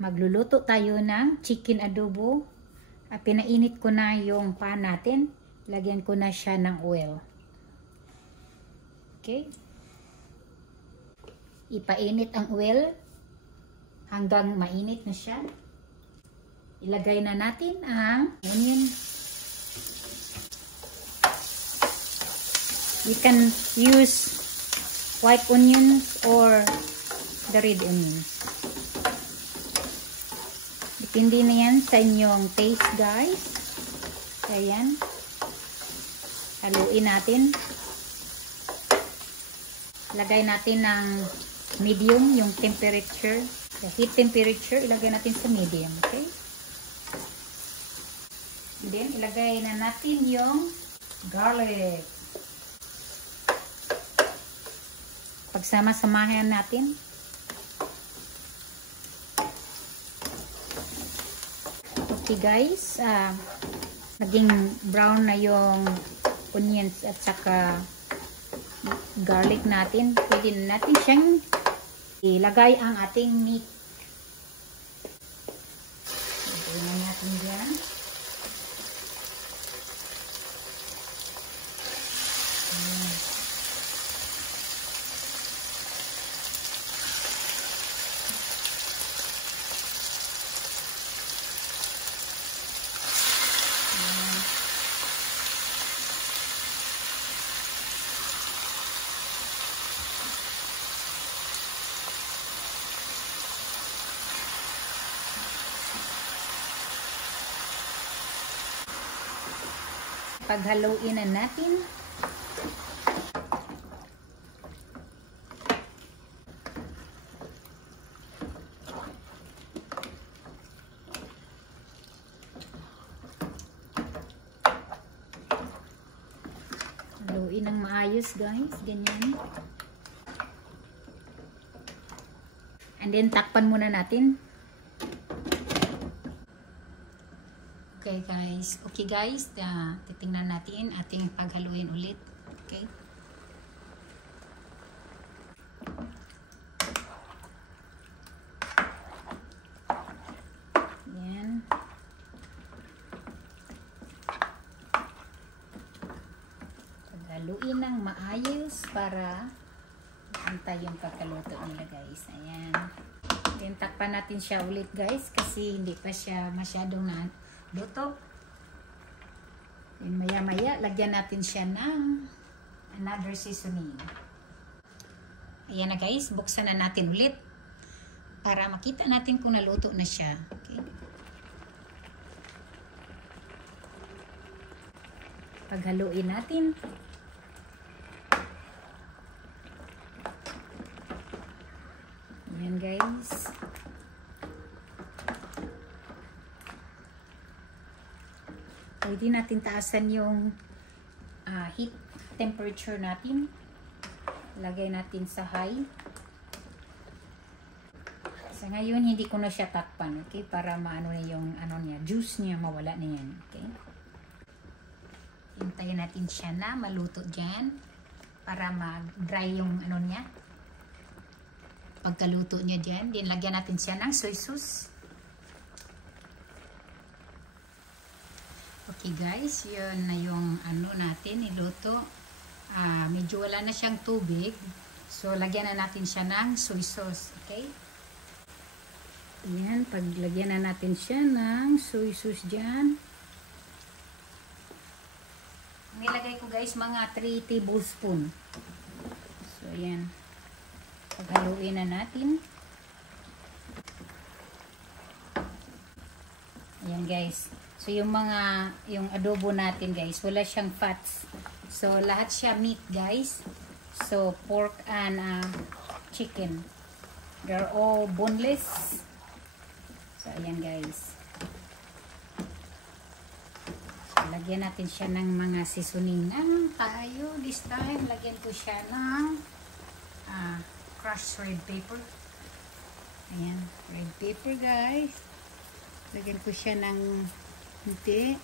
Magluluto tayo ng chicken adobo. Pinainit ko na yung pan natin. Lagyan ko na siya ng oil. Okay. Ipainit ang oil hanggang mainit na siya. Ilagay na natin ang onion. You can use white onions or the red onions. Depende na yan sa inyong taste, guys. Ayan. Haluin natin. Lagay natin ng medium yung temperature. The heat temperature, ilagay natin sa medium. Okay? And then, ilagay na natin yung garlic. Pagsama-samahan natin. Okay guys, naging brown na yung onions at saka garlic natin. Pwede na natin siyang ilagay ang ating meat. Ilagay na natin dyan. Paghaluin na natin. Haluin ng maayos, guys. Ganyan. And then, takpan muna natin. Okay guys, titingnan natin ating paghaluin ulit. Okay. Yan. Paghaluin ng maayos para antay yung pagkaluto nila guys. Ayan. Then takpan natin siya ulit guys kasi hindi pa siya masyadong luto. Then maya-maya, lagyan natin siya ng another seasoning. Ayan na guys, buksan na natin ulit para makita natin kung naluto na siya. Okay. Paghaluin natin. Ayan guys. Pwede natin taasan yung heat temperature natin. Lagay natin sa high. Sa ngayon, hindi ko na siya takpan. Okay? Para maano na yung juice niya, mawala na yan. Okay? Hintayin natin siya na maluto dyan. Para mag-dry yung niya. Pagkaluto niya dyan, din lagyan natin siya ng soy sauce. Okay guys, yun na yung natin iluto. Medyo wala na siyang tubig. So, lagyan na natin siya ng soy sauce. Okay? Ayan, paglagyan na natin siya ng soy sauce dyan. Nilagay ko guys mga 3 tablespoon. So, ayan. Paghaluin na natin. Ayan guys. So, yung adobo natin guys, wala siyang fats. So, lahat siya meat guys. So, pork and chicken. They're all boneless. So, ayan guys. So, lagyan natin siya ng mga seasoning tayo. This time, lagyan ko siya ng crushed red pepper. Ayan, red pepper guys. Lagyan ko siya ng hindi.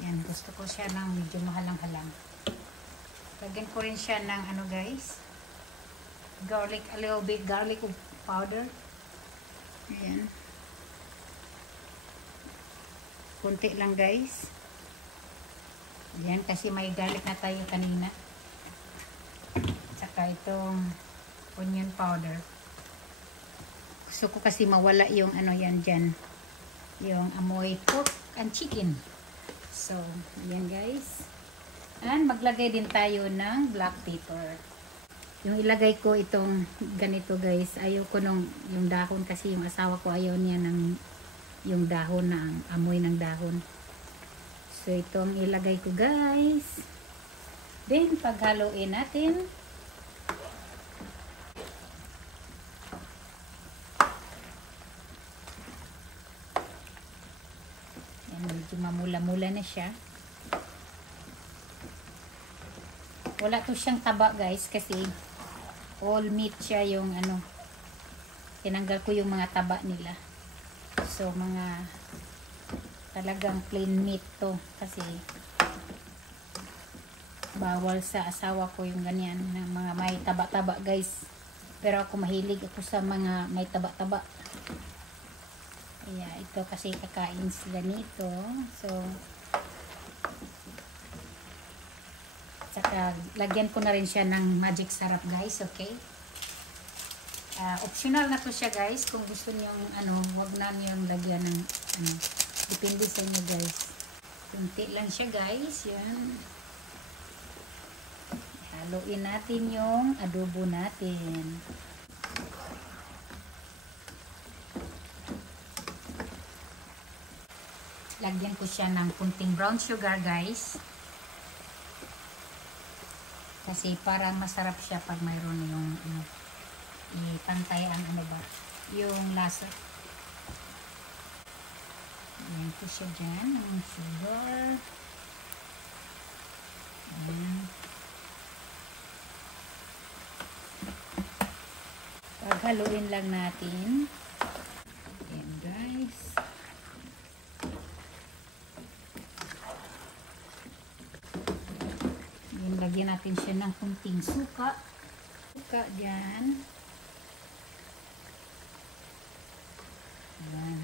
Yan, gusto ko siya ng medyo mahalang-halang. Lagyan ko rin siya ng guys. Garlic, a little bit garlic powder. Ayan. Kunti lang guys. Yan, kasi may garlic na tayo kanina. Tsaka itong onion powder. Gusto ko kasi mawala yung ano yan dyan. Yung amoy pork and chicken. So, yan guys. And maglagay din tayo ng black pepper. Yung ilagay ko itong ganito guys. Ayaw ko nung yung dahon kasi yung asawa ko ayaw niya ng yung dahon na amoy ng dahon. So itong ilagay ko guys. Then paghaluin natin. Yan, medyo mamula-mula na siya. Wala to siyang taba guys kasi all meat siya yung ano. Tinanggal ko yung mga taba nila. So mga talagang plain meat to kasi bawal sa asawa ko yung ganyan na mga may taba-taba guys. Pero ako mahilig ako sa mga may taba-taba. Kaya ito kasi kakain sila nito. So saka lagyan ko na rin siya ng magic sarap guys, okay? Optional na to siya guys. Kung gusto niyo ano, wag na niyo lagyan ng ano, depende sa inyo guys. Kunti lang siya guys. Yan. Haluin natin yung adobo natin. Lagyan ko siya ng kunting brown sugar guys. Kasi parang masarap siya pag mayroon yung ipantay ang ano ba, yung lasa. Ayan ko siya dyan, ang sugar. Ayan. Paghaluin lang natin. Ayan guys. Ayan, lagyan natin siya ng kunting suka. Suka dyan. Ayan.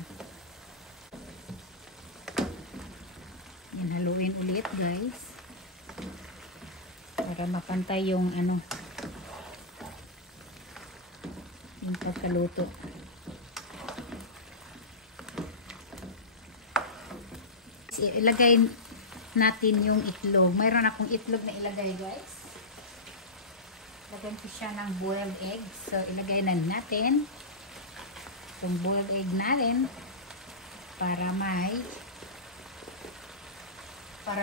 Yan, haluin ulit guys. Para mapantay yung ano, yung pagkaluto. Ilagay natin yung itlog. Mayroon akong itlog na ilagay guys. Lagyan ko siya ng boiled egg. So ilagay na natin yung boiled egg natin para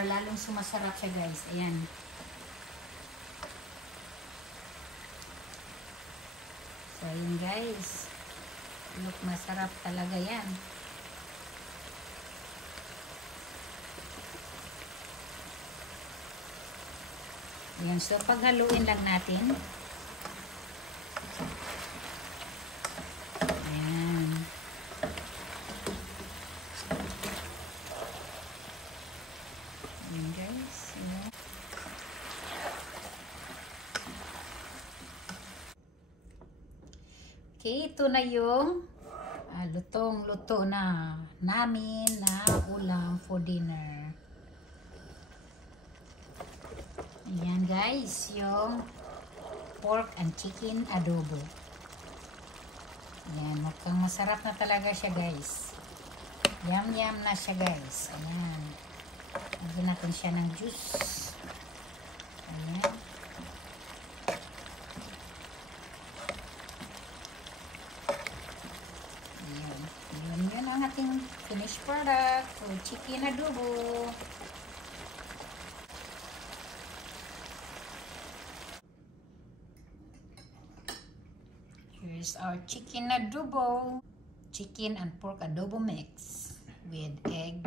lalong sumasarap siya guys. Ayan. So yun guys. Look, masarap talaga yan. Ayan. So paghaluin lang natin. Okay, ito na yung lutong-luto na namin na ulam for dinner. Ayan guys, yung pork and chicken adobo. Ayan, mukhang masarap na talaga siya guys. Yum-yum na siya guys. Ayan. Lagyan natin siya ng juice. Ayan. Yan ang ating finished product for chicken adobo. Here's our chicken adobo. Chicken and pork adobo mix with egg